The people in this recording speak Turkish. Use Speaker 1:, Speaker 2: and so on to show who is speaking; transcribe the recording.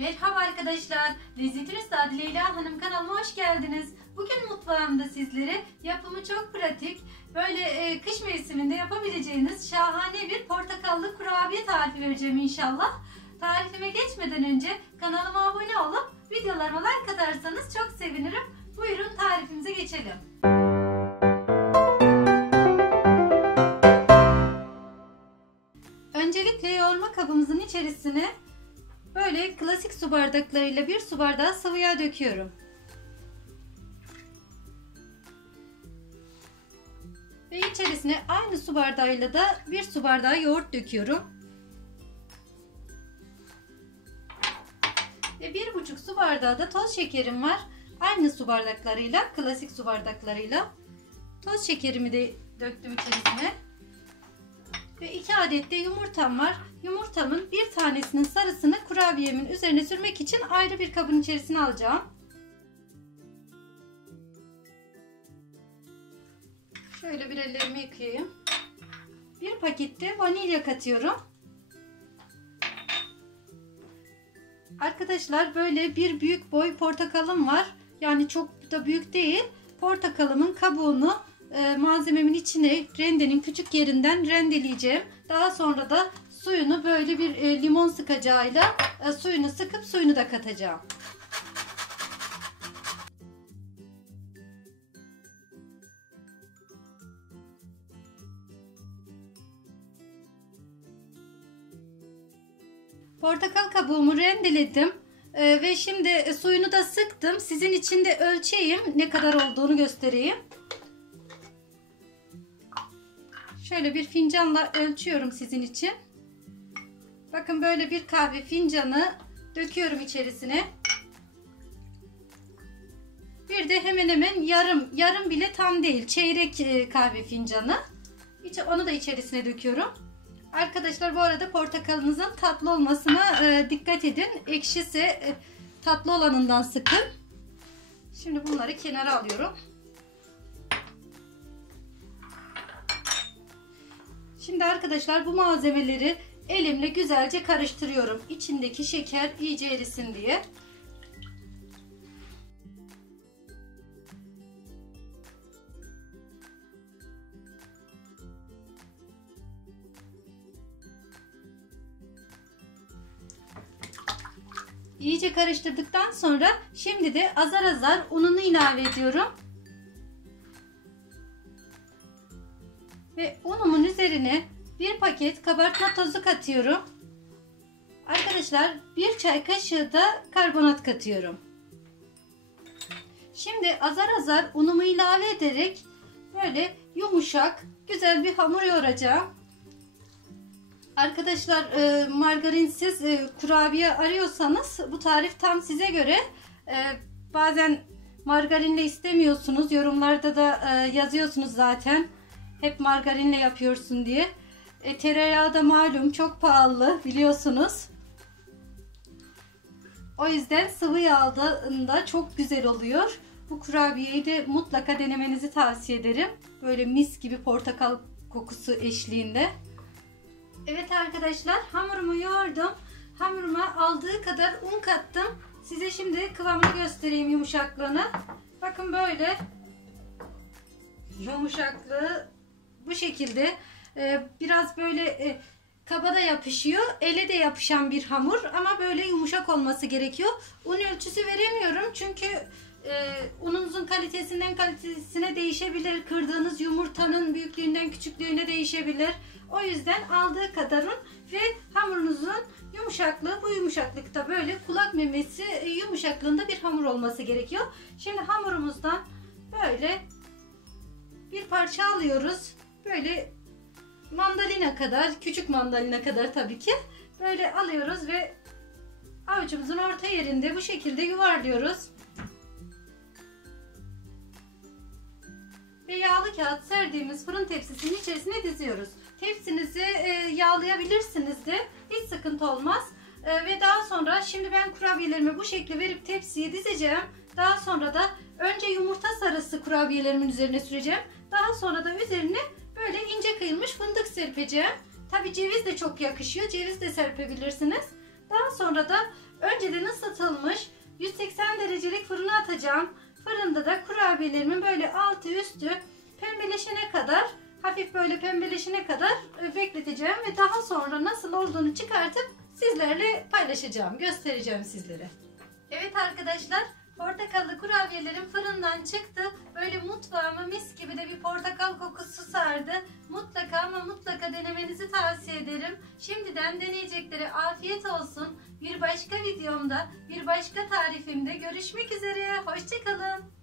Speaker 1: Merhaba arkadaşlar. Lezzetin Üstadı Leyla Hanım kanalıma hoş geldiniz. Bugün mutfağımda sizlere yapımı çok pratik, böyle e, kış mevsiminde yapabileceğiniz şahane bir portakallı kurabiye tarifi vereceğim inşallah. Tarifime geçmeden önce kanalıma abone olup videolarıma like atarsanız çok sevinirim. Buyurun tarifimize geçelim. Öncelikle yoğurma kabımızın içerisine su bardaklarıyla bir su bardağı sıvı yağ döküyorum. Ve içerisine aynı su bardağıyla da bir su bardağı yoğurt döküyorum. Ve bir buçuk su bardağı da toz şekerim var. Aynı su bardaklarıyla, klasik su bardaklarıyla. Toz şekerimi de döktüm içerisine. Ve 2 adet de yumurtam var. Yumurtamın bir tanesinin sarısını kurabiyemin üzerine sürmek için ayrı bir kabın içerisine alacağım. Şöyle bir ellerimi yıkayayım. Bir pakette vanilya katıyorum. Arkadaşlar böyle bir büyük boy portakalım var. Yani çok da büyük değil. Portakalımın kabuğunu e, malzememin içine rendenin küçük yerinden rendeleyeceğim. Daha sonra da suyunu böyle bir e, limon sıkacağıyla e, suyunu sıkıp suyunu da katacağım. Portakal kabuğumu rendeledim. Ee, ve şimdi suyunu da sıktım. Sizin için de ölçeyim. Ne kadar olduğunu göstereyim. Şöyle bir fincanla ölçüyorum sizin için. Bakın böyle bir kahve fincanı döküyorum içerisine. Bir de hemen hemen yarım, yarım bile tam değil. Çeyrek e, kahve fincanı. Onu da içerisine döküyorum. Arkadaşlar bu arada portakalınızın tatlı olmasına e, dikkat edin. Ekşisi e, tatlı olanından sıkın. Şimdi bunları kenara alıyorum. Şimdi arkadaşlar bu malzemeleri elimle güzelce karıştırıyorum. İçindeki şeker iyice erisin diye. İyice karıştırdıktan sonra şimdi de azar azar ununu ilave ediyorum. Ve unumun üzerine bir paket kabartma tozu katıyorum. Arkadaşlar bir çay kaşığı da karbonat katıyorum. Şimdi azar azar unumu ilave ederek böyle yumuşak güzel bir hamur yoğuracağım. Arkadaşlar e, margarinsiz e, kurabiye arıyorsanız bu tarif tam size göre. E, bazen margarinle istemiyorsunuz. Yorumlarda da e, yazıyorsunuz zaten. Hep margarinle yapıyorsun diye. E, tereyağı da malum çok pahalı biliyorsunuz. O yüzden sıvı yağda çok güzel oluyor. Bu kurabiyeyi de mutlaka denemenizi tavsiye ederim. Böyle mis gibi portakal kokusu eşliğinde. Evet arkadaşlar hamurumu yoğurdum. Hamuruma aldığı kadar un kattım. Size şimdi kıvamını göstereyim yumuşaklığını. Bakın böyle yumuşaklığı bu şekilde ee, biraz böyle e, kaba da yapışıyor. Ele de yapışan bir hamur ama böyle yumuşak olması gerekiyor. Un ölçüsü veremiyorum çünkü e, ununuzun kalitesinden kalitesine değişebilir. Kırdığınız yumurtanın büyüklüğünden küçüklüğüne değişebilir. O yüzden aldığı kadar un ve hamurunuzun yumuşaklığı bu yumuşaklıkta böyle kulak memesi yumuşaklığında bir hamur olması gerekiyor. Şimdi hamurumuzdan böyle bir parça alıyoruz. Böyle mandalina kadar, küçük mandalina kadar tabii ki böyle alıyoruz ve avucumuzun orta yerinde bu şekilde yuvarlıyoruz. Ve yağlı kağıt serdiğimiz fırın tepsisinin içerisine diziyoruz. Tepsinizi e, yağlayabilirsiniz de hiç sıkıntı olmaz. E, ve daha sonra şimdi ben kurabiyelerimi bu şekli verip tepsiye dizeceğim. Daha sonra da önce yumurta sarısı kurabiyelerimin üzerine süreceğim. Daha sonra da üzerine kıyılmış fındık serpeceğim. Tabi ceviz de çok yakışıyor. Ceviz de serpebilirsiniz. Daha sonra da önceden ısıtılmış 180 derecelik fırına atacağım. Fırında da kurabiyelerimin böyle altı üstü pembeleşene kadar hafif böyle pembeleşene kadar e, bekleteceğim ve daha sonra nasıl olduğunu çıkartıp sizlerle paylaşacağım, göstereceğim sizlere. Evet arkadaşlar portakallı kurabiyelerim fırından çıktı. Böyle mutfağıma mis gibi de bir portakal kokusu sardı. Mutlaka ama mutlaka denemenizi tavsiye ederim. Şimdiden deneyeceklere afiyet olsun. Bir başka videomda, bir başka tarifimde görüşmek üzere. Hoşçakalın.